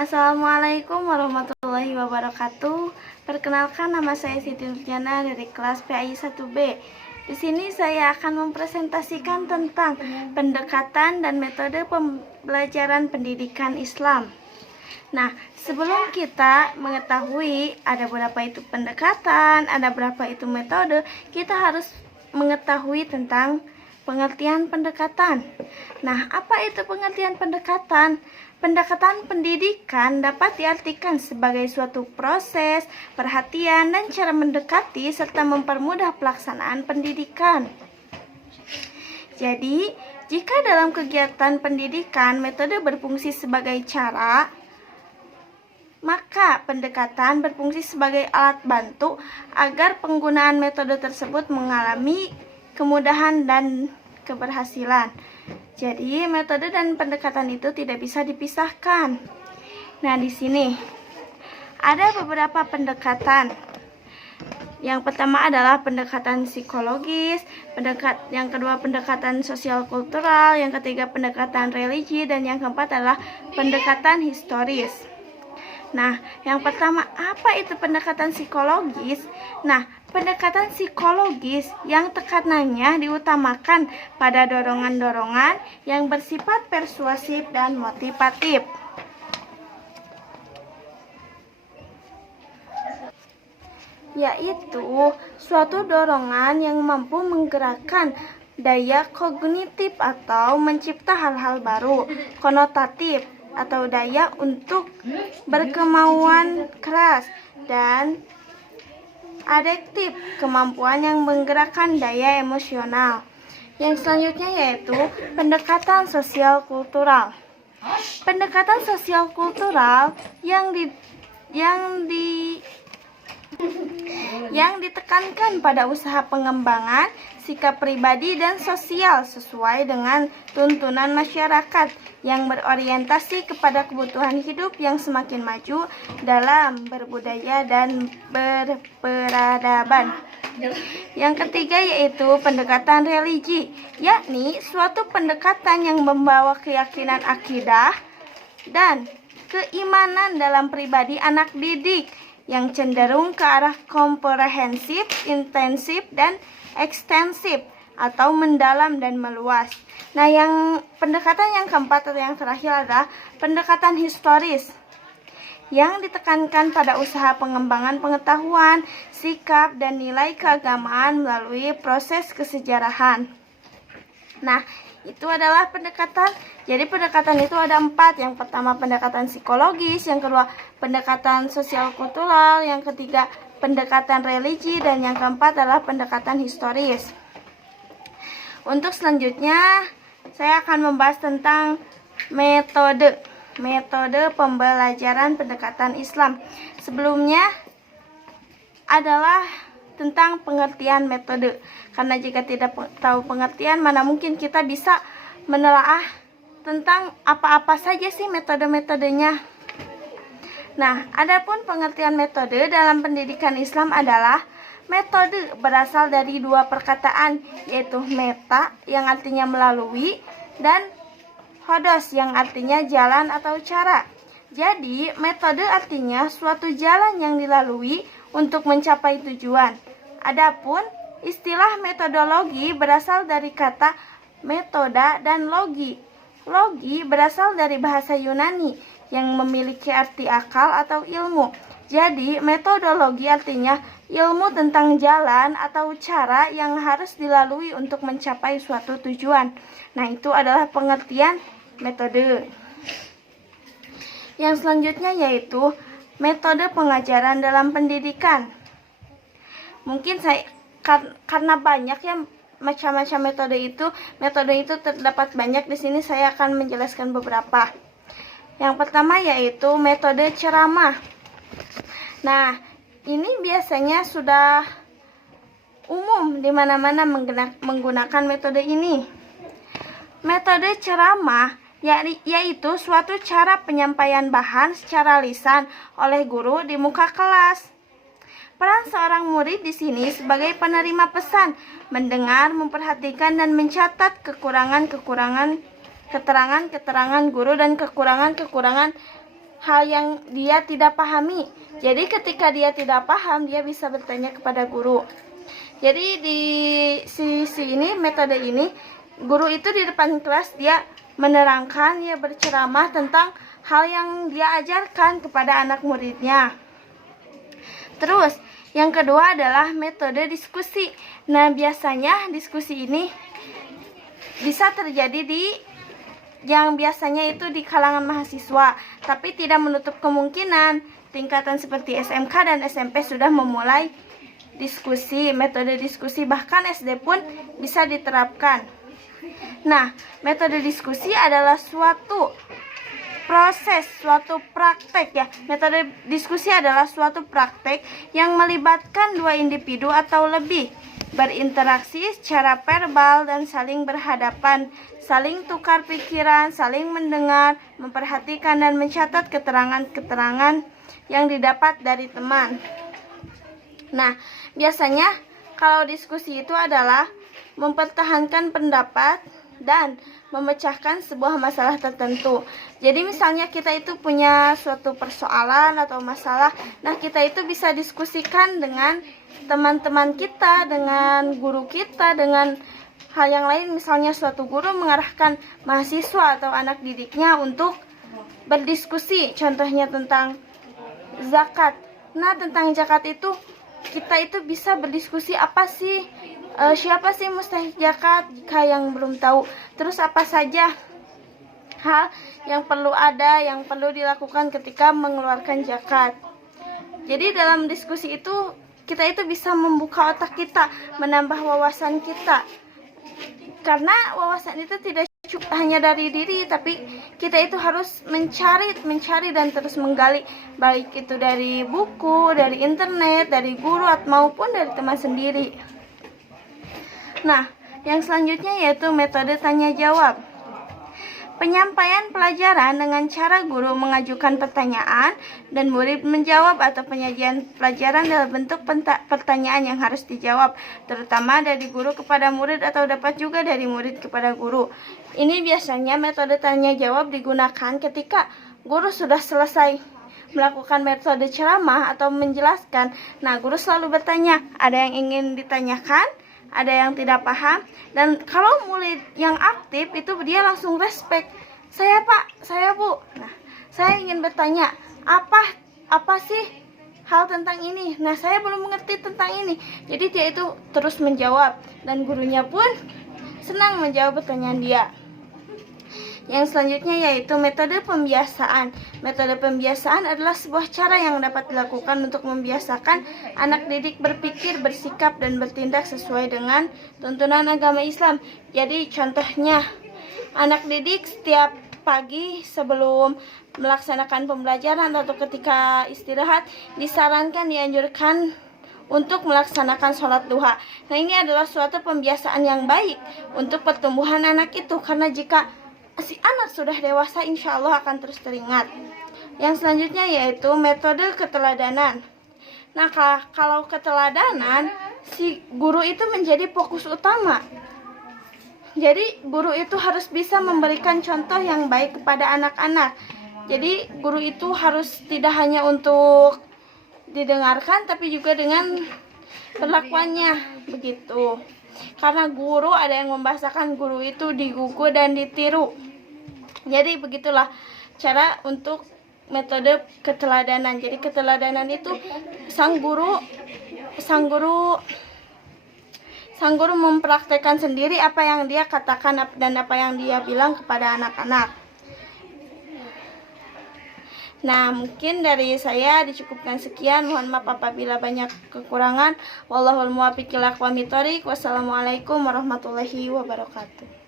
Assalamualaikum warahmatullahi wabarakatuh. Perkenalkan, nama saya Siti Nurjana dari kelas PAI 1B. Di sini saya akan mempresentasikan tentang pendekatan dan metode pembelajaran pendidikan Islam. Nah, sebelum kita mengetahui ada berapa itu pendekatan, ada berapa itu metode, kita harus mengetahui tentang pengertian pendekatan. Nah, apa itu pengertian pendekatan? Pendekatan pendidikan dapat diartikan sebagai suatu proses, perhatian, dan cara mendekati serta mempermudah pelaksanaan pendidikan. Jadi, jika dalam kegiatan pendidikan metode berfungsi sebagai cara, maka pendekatan berfungsi sebagai alat bantu agar penggunaan metode tersebut mengalami kemudahan dan keberhasilan. Jadi, metode dan pendekatan itu tidak bisa dipisahkan. Nah, di sini ada beberapa pendekatan. Yang pertama adalah pendekatan psikologis, yang kedua pendekatan sosial kultural, yang ketiga pendekatan religi, dan yang keempat adalah pendekatan historis. Nah, yang pertama, apa itu pendekatan psikologis? Nah, pendekatan psikologis yang tekanannya diutamakan pada dorongan-dorongan yang bersifat persuasif dan motivatif. Yaitu suatu dorongan yang mampu menggerakkan daya kognitif atau mencipta hal-hal baru, konotatif atau daya untuk berkemauan keras, dan adektif, kemampuan yang menggerakkan daya emosional. Yang selanjutnya yaitu pendekatan sosial kultural. Pendekatan sosial kultural yang ditekankan pada usaha pengembangan sikap pribadi dan sosial sesuai dengan tuntunan masyarakat yang berorientasi kepada kebutuhan hidup yang semakin maju dalam berbudaya dan berperadaban. Yang ketiga yaitu pendekatan religi, yakni suatu pendekatan yang membawa keyakinan akidah dan keimanan dalam pribadi anak didik yang cenderung ke arah komprehensif, intensif, dan ekstensif atau mendalam dan meluas. Nah, yang pendekatan yang keempat atau yang terakhir adalah pendekatan historis yang ditekankan pada usaha pengembangan pengetahuan, sikap, dan nilai keagamaan melalui proses kesejarahan. Nah, itu adalah pendekatan. Jadi pendekatan itu ada 4. Yang pertama pendekatan psikologis, yang kedua pendekatan sosial kultural, yang ketiga pendekatan religi, dan yang keempat adalah pendekatan historis. Untuk selanjutnya saya akan membahas tentang metode pembelajaran pendekatan Islam. Sebelumnya adalah tentang pengertian metode, karena jika tidak tahu pengertian, mana mungkin kita bisa menelaah tentang apa-apa saja sih metode-metodenya. Nah, adapun pengertian metode dalam pendidikan Islam adalah metode berasal dari 2 perkataan, yaitu meta yang artinya melalui dan hodos yang artinya jalan atau cara. Jadi, metode artinya suatu jalan yang dilalui untuk mencapai tujuan. Adapun istilah metodologi berasal dari kata metoda dan logi. Logi berasal dari bahasa Yunani yang memiliki arti akal atau ilmu. Jadi, metodologi artinya ilmu tentang jalan atau cara yang harus dilalui untuk mencapai suatu tujuan. Nah, itu adalah pengertian metode. Yang selanjutnya yaitu metode pengajaran dalam pendidikan. Mungkin karena banyak ya macam-macam metode itu terdapat banyak. Di sini saya akan menjelaskan beberapa. Yang pertama yaitu metode ceramah. Nah, ini biasanya sudah umum di mana-mana menggunakan metode ini. Metode ceramah yaitu suatu cara penyampaian bahan secara lisan oleh guru di muka kelas. Peran seorang murid di sini sebagai penerima pesan, mendengar, memperhatikan, dan mencatat keterangan-keterangan guru dan kekurangan-kekurangan hal yang dia tidak pahami. Jadi ketika dia tidak paham, dia bisa bertanya kepada guru. Jadi di sisi ini, metode ini, guru itu di depan kelas dia menerangkan, dia berceramah tentang hal yang dia ajarkan kepada anak muridnya. Terus yang kedua adalah metode diskusi. Nah, biasanya diskusi ini bisa terjadi yang biasanya itu di kalangan mahasiswa, tapi tidak menutup kemungkinan tingkatan seperti SMK dan SMP sudah memulai diskusi, metode diskusi, bahkan SD pun bisa diterapkan. Nah, metode diskusi adalah suatu proses, suatu praktek ya. Metode diskusi adalah suatu praktek yang melibatkan dua individu atau lebih berinteraksi secara verbal dan saling berhadapan, saling tukar pikiran, saling mendengar, memperhatikan dan mencatat keterangan-keterangan yang didapat dari teman. Nah, biasanya kalau diskusi itu adalah mempertahankan pendapat dan memecahkan sebuah masalah tertentu. Jadi misalnya kita itu punya suatu persoalan atau masalah, nah kita itu bisa diskusikan dengan teman-teman kita, dengan guru kita, dengan hal yang lain. Misalnya suatu guru mengarahkan mahasiswa atau anak didiknya untuk berdiskusi, contohnya tentang zakat. Nah, tentang zakat itu kita itu bisa berdiskusi apa sih, siapa sih mustahik zakat jika yang belum tahu. Terus apa saja hal yang perlu dilakukan ketika mengeluarkan zakat. Jadi dalam diskusi itu kita itu bisa membuka otak kita, menambah wawasan kita. Karena wawasan itu tidak cukup hanya dari diri, tapi kita itu harus mencari dan terus menggali, baik itu dari buku, dari internet, dari guru maupun dari teman sendiri. Nah, yang selanjutnya yaitu metode tanya jawab. Penyampaian pelajaran dengan cara guru mengajukan pertanyaan dan murid menjawab, atau penyajian pelajaran dalam bentuk pertanyaan yang harus dijawab, terutama dari guru kepada murid atau dapat juga dari murid kepada guru. Ini biasanya metode tanya jawab digunakan ketika guru sudah selesai melakukan metode ceramah atau menjelaskan. Nah, guru selalu bertanya, ada yang ingin ditanyakan, ada yang tidak paham, dan kalau murid yang aktif itu dia langsung respect, saya Pak, saya Bu, nah saya ingin bertanya apa sih hal tentang ini, nah saya belum mengerti tentang ini. Jadi dia itu terus menjawab dan gurunya pun senang menjawab pertanyaan dia. Yang selanjutnya yaitu metode pembiasaan. Metode pembiasaan adalah sebuah cara yang dapat dilakukan untuk membiasakan anak didik berpikir, bersikap, dan bertindak sesuai dengan tuntunan agama Islam. Jadi contohnya, anak didik setiap pagi sebelum melaksanakan pembelajaran atau ketika istirahat dianjurkan untuk melaksanakan sholat duha. Nah, ini adalah suatu pembiasaan yang baik untuk pertumbuhan anak itu, karena jika si anak sudah dewasa, insya Allah akan terus teringat. Yang selanjutnya yaitu metode keteladanan. Nah, kalau keteladanan, si guru itu menjadi fokus utama. Jadi guru itu harus bisa memberikan contoh yang baik kepada anak-anak. Jadi guru itu harus tidak hanya untuk didengarkan, tapi juga dengan perlakuannya begitu. Karena guru ada yang membahasakan guru itu digugu dan ditiru. Jadi begitulah cara untuk metode keteladanan. Jadi keteladanan itu sang guru mempraktekkan sendiri apa yang dia katakan dan apa yang dia bilang kepada anak-anak. Nah, mungkin dari saya dicukupkan sekian. Mohon maaf apabila banyak kekurangan. Wallahul muwaffiq ila aqwamit thoriq. Wassalamualaikum warahmatullahi wabarakatuh.